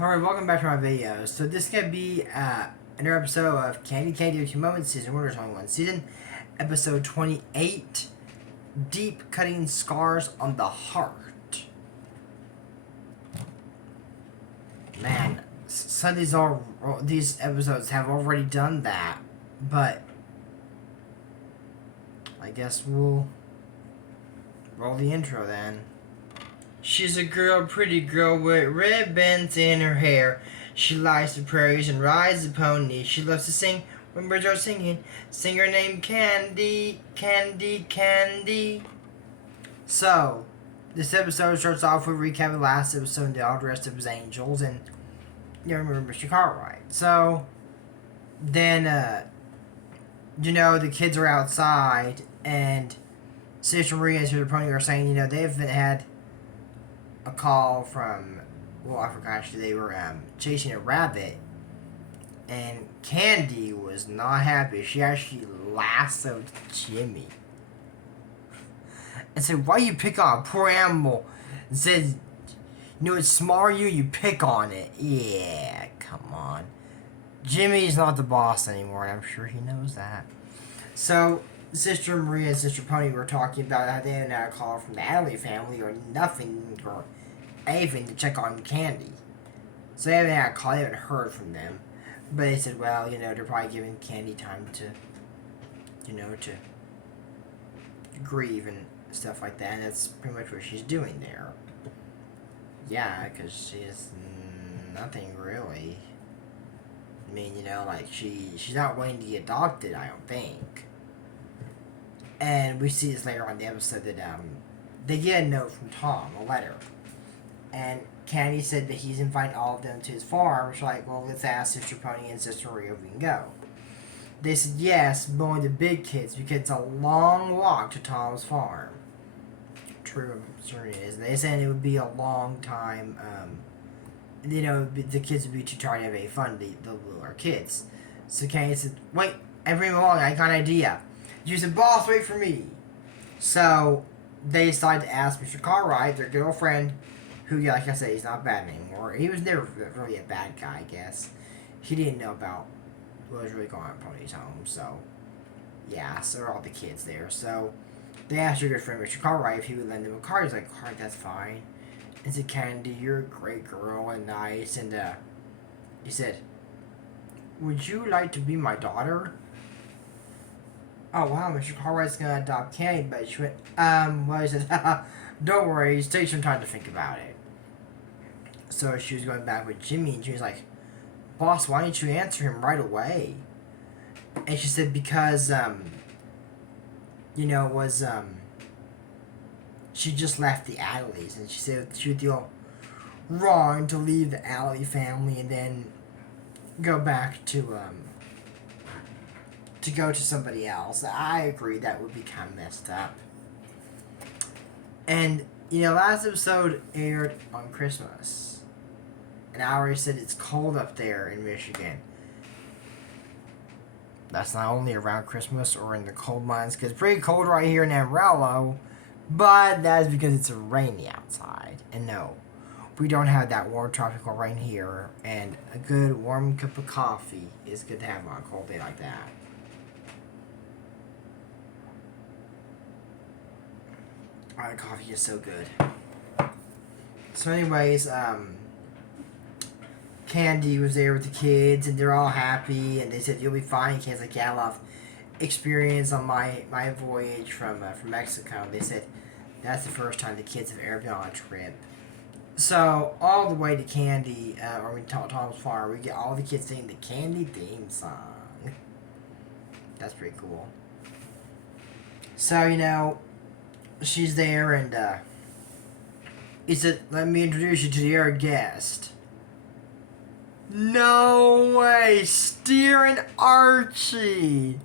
Alright, welcome back to my video. So this is going to be another episode of Candy with 2 Moments, Season 1, there's only one season. Episode 28, Deep Cutting Scars on the Heart. Man, some of these episodes have already done that, but I guess we'll roll the intro then. She's a girl, pretty girl with ribbons in her hair. She lies the prairies and rides the pony. She loves to sing when birds are singing. Singer named Candy, Candy, Candy. So, this episode starts off with a recap of the last episode and all dressed up as angels, and you remember Mr. Cartwright. So, then, the kids are outside, and Sister Maria and Sister Pony are saying, they haven't had a call from, I forgot actually, they were chasing a rabbit, and Candy was not happy. She actually lassoed Jimmy and said, "Why you pick on a poor animal?" And said, "It's smart you pick on it." Yeah, come on. Jimmy's not the boss anymore, and I'm sure he knows that. So Sister Maria and Sister Pony were talking about how they hadn't had a call from the Adley family or nothing or anything to check on Candy. So they haven't had a call, they haven't heard from them. But they said, well, they're probably giving Candy time to, to grieve and stuff like that. And that's pretty much what she's doing there. Yeah, because she has nothing really. I mean, she's not waiting to get adopted, I don't think. And we see this later on in the episode that they get a note from Tom, a letter. And Candy said that he's inviting all of them to his farm. She's like, well, let's ask Sister Pony and Sister Maria if we can go. They said yes, but only the big kids, because it's a long walk to Tom's farm. True, certainly it is. They said it would be a long time. The kids would be too tired to have any fun, the littler kids. So Candy said, wait, I bring them along, I got an idea. You said, boss, wait for me. So they decided to ask Mr. Cartwright, their good old friend, who, like I said, he's not bad anymore. He was never really a bad guy, I guess. He didn't know about what was really going on at Pony's home, so yeah, so are all the kids there. So they asked your good friend Mr. Cartwright if he would lend them a card. He's like, "Card, that's fine." And said, "Candy, you're a great girl and nice." And he said, "Would you like to be my daughter?" Oh wow, Mr. Cartwright's gonna adopt Candy, but she went, well, he said, "Don't worry, just take some time to think about it." So she was going back with Jimmy, and she was like, "Boss, why didn't you answer him right away?" And she said, because, she just left the Adleys, and she said she would feel wrong to leave the Adley family and then go back to go to somebody else. I agree, that would be kind of messed up. And, last episode aired on Christmas. And I already said it's cold up there in Michigan. That's not only around Christmas or in the cold months, because it's pretty cold right here in Amarillo, but that's because it's rainy outside. And no, we don't have that warm tropical rain here, and a good warm cup of coffee is good to have on a cold day like that. Oh, the coffee is so good. So anyways, Candy was there with the kids, and they're all happy, and they said, "You'll be fine." Candy's like, "Yeah, I love experience on my voyage from Mexico." They said that's the first time the kids have ever been on a trip. So all the way to Candy, Tom's farm, we get all the kids singing the Candy theme song. That's pretty cool. So she's there, and he said, "Let me introduce you to your guest." No way! Steer and Archie!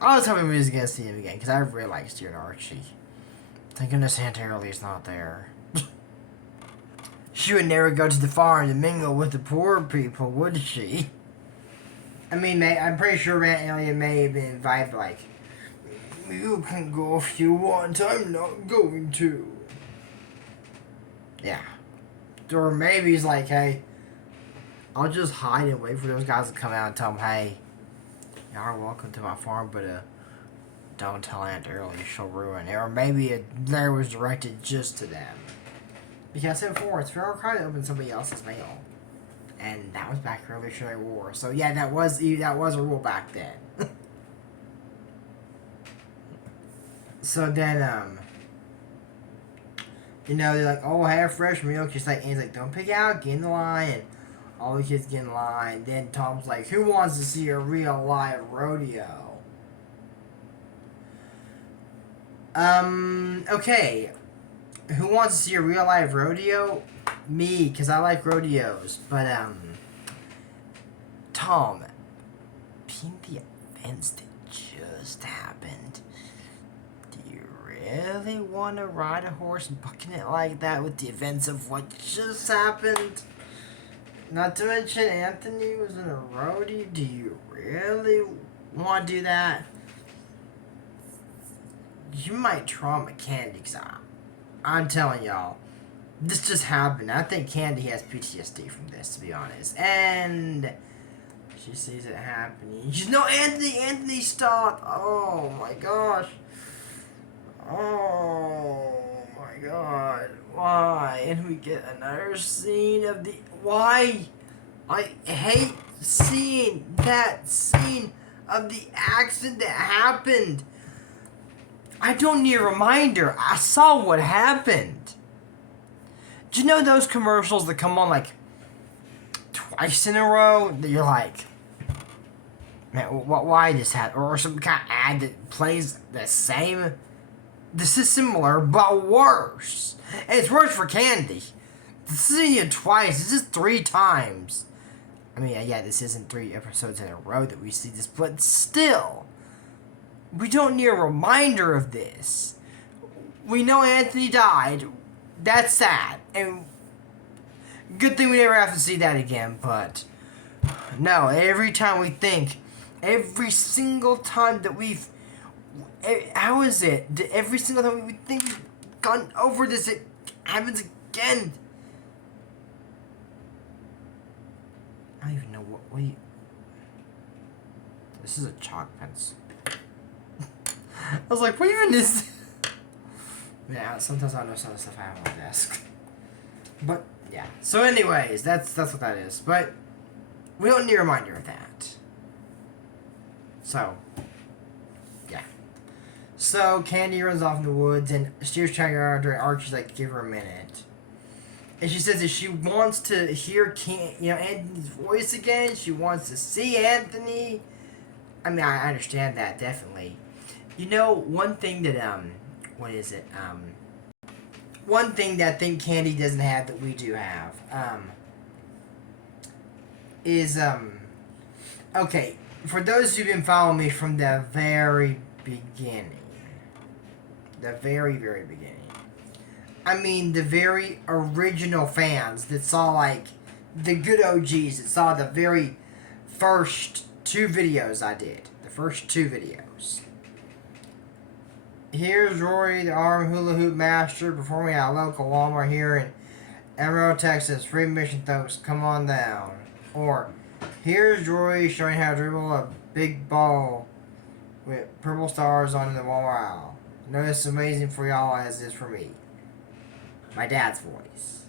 I was hoping we was going to see him again, because I really like Steer and Archie. Thank goodness Aunt Hurley's not there. She would never go to the farm to mingle with the poor people, would she? I mean, I'm pretty sure Aunt Hurley may have been invited, like, "You can go if you want, I'm not going to." Yeah. Or maybe he's like, "Hey, I'll just hide and wait for those guys to come out and tell them, hey, y'all are welcome to my farm, but don't tell Aunt Early, she'll ruin it. Or maybe a letter was directed just to them. Because I said before, it's very hard to open somebody else's mail. And that was back in early Civil War. So yeah, that was a rule back then. So then, they're like, oh, have fresh milk. She's like, Anne's like, don't pick out, get in the line. And all the kids get in line. Then Tom's like, who wants to see a real live rodeo? Okay. Who wants to see a real live rodeo? Me, because I like rodeos. But, Tom, being the events that just happened, do you really want to ride a horse bucking it like that with the events of what just happened? Not to mention Anthony was in a rodeo. Do you really want to do that? You might trauma Candy, because I'm telling y'all, this just happened. I think Candy has PTSD from this, to be honest. And she sees it happening. She's, no, Anthony, stop. Oh, my gosh. Oh, my God. Why? And we get another scene of the... Why? I hate seeing that scene of the accident that happened. I don't need a reminder. I saw what happened. Do you know those commercials that come on like twice in a row? That you're like, man, why this happen? Or some kind of ad that plays the same. This is similar, but worse. And it's worse for Candy. This isn't even twice. This is 3 times. I mean, yeah, this isn't 3 episodes in a row that we see this, but still. We don't need a reminder of this. We know Anthony died. That's sad. And good thing we never have to see that again, but no, every time we think, every single time that we've, how is it? Every single time we think we've gone over this, it happens again. I don't even know what you... This is a chalk pencil. I was like, what even is this? Yeah, sometimes I know some of the stuff I have on my desk. But, yeah. So anyways, that's what that is. But, we don't need a reminder of that. So, yeah. So, Candy runs off in the woods, and Steve's trying to get her, and Archie's like, give her a minute. And she says that she wants to hear Anthony's voice again. She wants to see Anthony. I mean, I understand that, definitely. You know, one thing that, what is it? One thing that I think Candy doesn't have that we do have, is, okay, for those who've been following me from the very beginning, the very, very beginning, I mean, the very original fans that saw, like, the good OGs that saw the very first 2 videos I did, the first 2 videos. Here's Rory, the arm hula hoop master, performing at a local Walmart here in Amarillo, Texas. Free admission, folks. Come on down. Or, here's Rory showing how to dribble a big ball with purple stars on the Walmart aisle. Know this is amazing for y'all as it is for me. My dad's voice.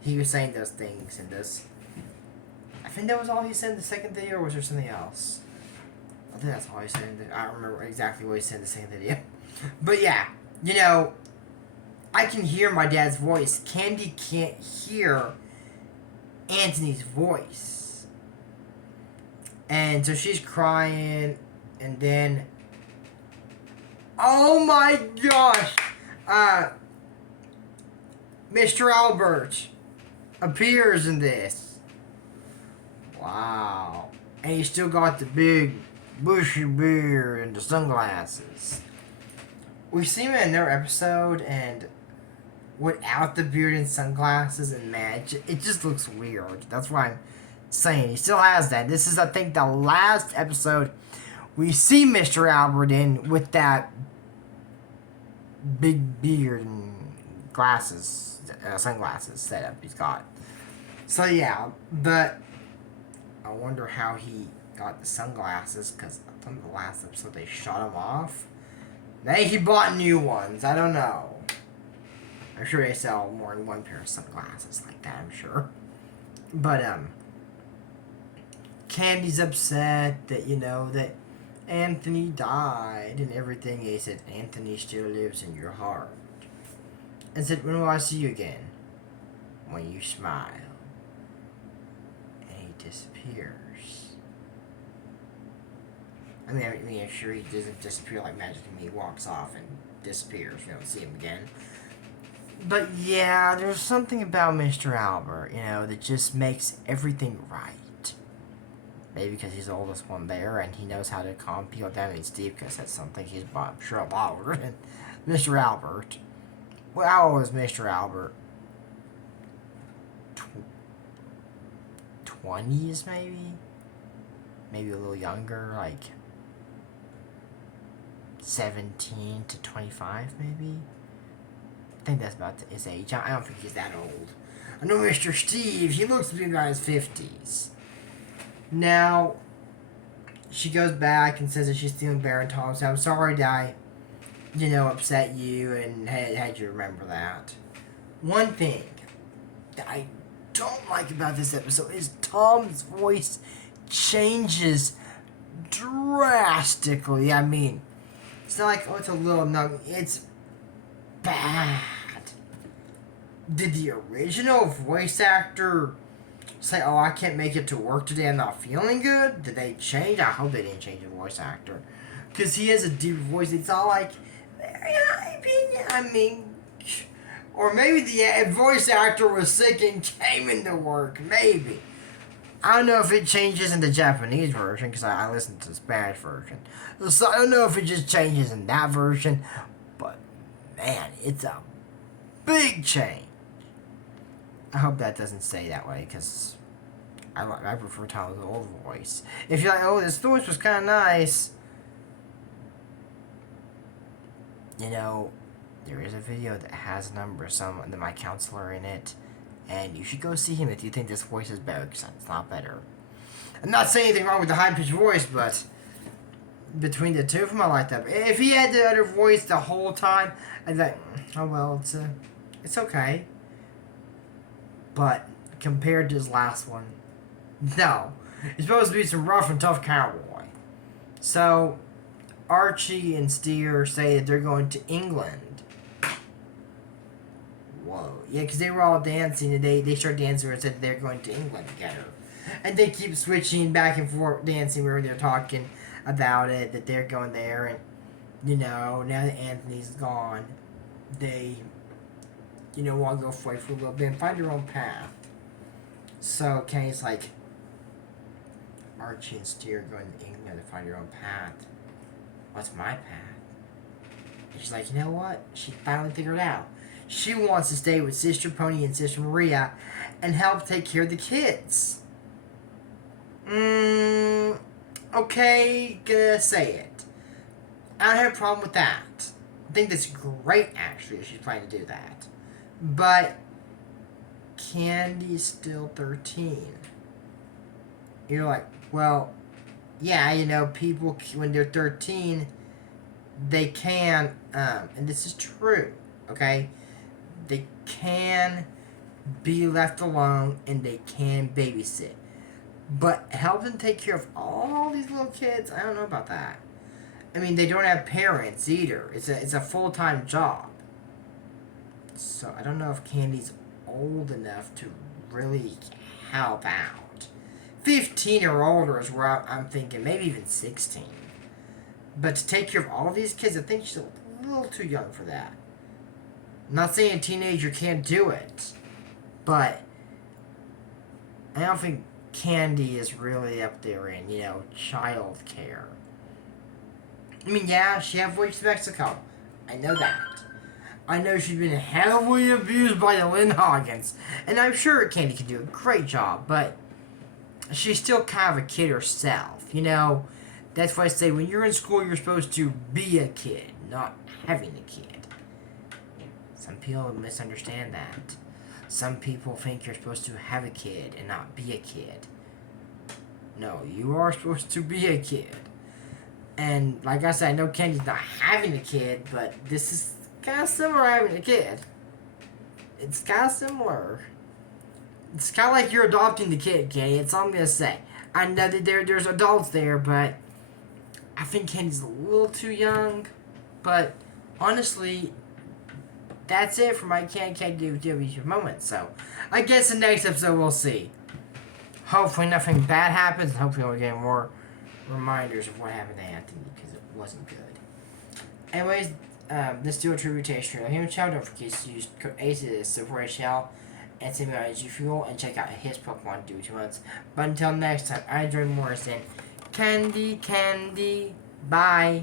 He was saying those things in this. I think that was all he said in the second video, or was there something else? I think that's all he said. I don't remember exactly what he said in the second video. But yeah, I can hear my dad's voice. Candy can't hear Anthony's voice. And so she's crying, and then, oh my gosh, Mr. Albert appears in this. Wow. And he still got the big bushy beard and the sunglasses. We see him in another episode, and without the beard and sunglasses, and man, it just looks weird. That's why I'm saying he still has that. This is, I think, the last episode we see Mr. Albert in with that big beard and glasses, sunglasses setup he's got. So yeah, but I wonder how he got the sunglasses, because I thought the last episode they shot him off. Maybe he bought new ones. I don't know. I'm sure they sell more than one pair of sunglasses like that, I'm sure. But, Candy's upset that, that Anthony died and everything. He said, Anthony still lives in your heart. And said, when will I see you again? When you smile. And he disappears. I mean, I'm sure he doesn't disappear like magic when he walks off and disappears. You don't see him again. But yeah, there's something about Mr. Albert, that just makes everything right. Maybe because he's the oldest one there and he knows how to calm people down. And Steve, because that's something he's sure a lot older than Mr. Albert. Well, how old is Mr. Albert? 20s, maybe? Maybe a little younger, like 17 to 25, maybe? I think that's about his age. I don't think he's that old. I know Mr. Steve, he looks to be about his 50s. Now, she goes back and says that she's stealing Bear and Tom. So I'm sorry that I, upset you and had you remember that. One thing that I don't like about this episode is Tom's voice changes drastically. I mean, it's not like, it's a little nug. It's bad. Did the original voice actor say, I can't make it to work today, I'm not feeling good? Did they change? I hope they didn't change the voice actor. Because he has a deep voice. It's all like, I mean, or maybe the voice actor was sick and came into work. Maybe. I don't know if it changes in the Japanese version, because I listened to the Spanish version. So I don't know if it just changes in that version. But, man, it's a big change. I hope that doesn't stay that way, because I prefer Tom's old voice. If you're like, this voice was kind of nice. There is a video that has a number of my counselor in it. And you should go see him if you think this voice is better, because it's not better. I'm not saying anything wrong with the high-pitched voice, but between the two of them, I like that. If he had the other voice the whole time, I'd be like, oh well, it's okay. But compared to his last one, no. He's supposed to be some rough and tough cowboy. So, Archie and Steer say that they're going to England. Whoa. Yeah, because they were all dancing, and they start dancing and said they're going to England together. And they keep switching back and forth dancing where they're talking about it, that they're going there, and, now that Anthony's gone, they, want to go for a little bit and find their own path. So Kenny's like, Archie and Steer going to England to find their own path. What's my path? And she's like, you know what? She finally figured it out. She wants to stay with Sister Pony and Sister Maria and help take care of the kids. Okay, gonna say it. I don't have a problem with that. I think that's great, actually, if she's planning to do that. But Candy's still 13. You're like, well, yeah, people, when they're 13, they can, and this is true, okay? They can be left alone and they can babysit. But help them take care of all these little kids, I don't know about that. I mean, they don't have parents either. It's a full-time job. So I don't know if Candy's old enough to really help out. 15 or older is where I'm thinking, maybe even 16. But to take care of all these kids, I think she's a little too young for that. I'm not saying a teenager can't do it, but I don't think Candy is really up there in, child care. I mean, yeah, she had voyaged to Mexico. I know that. I know she's been heavily abused by the Lindhagens, and I'm sure Candy can do a great job, but she's still kind of a kid herself, That's why I say when you're in school, you're supposed to be a kid, not having a kid. Some people misunderstand that. Some people think you're supposed to have a kid and not be a kid. No, you are supposed to be a kid. And like I said, I know Candy's not having a kid, but this is kind of similar to having a kid. It's kind of similar. It's kind of like you're adopting the kid, Candy. It's all I'm going to say. I know that there's adults there, but I think Candy's a little too young. But honestly, that's it for my Can't Do WTF moment. So I guess the next episode we'll see. Hopefully nothing bad happens. Hopefully we'll get more reminders of what happened to Anthony because it wasn't good. Anyways, this dual tributation. Him Shell, don't forget to use code ACE to support Shell and save me on energy fuel and check out his Pokemon do 2 months. But until next time, I enjoy Morrison. Candy, bye.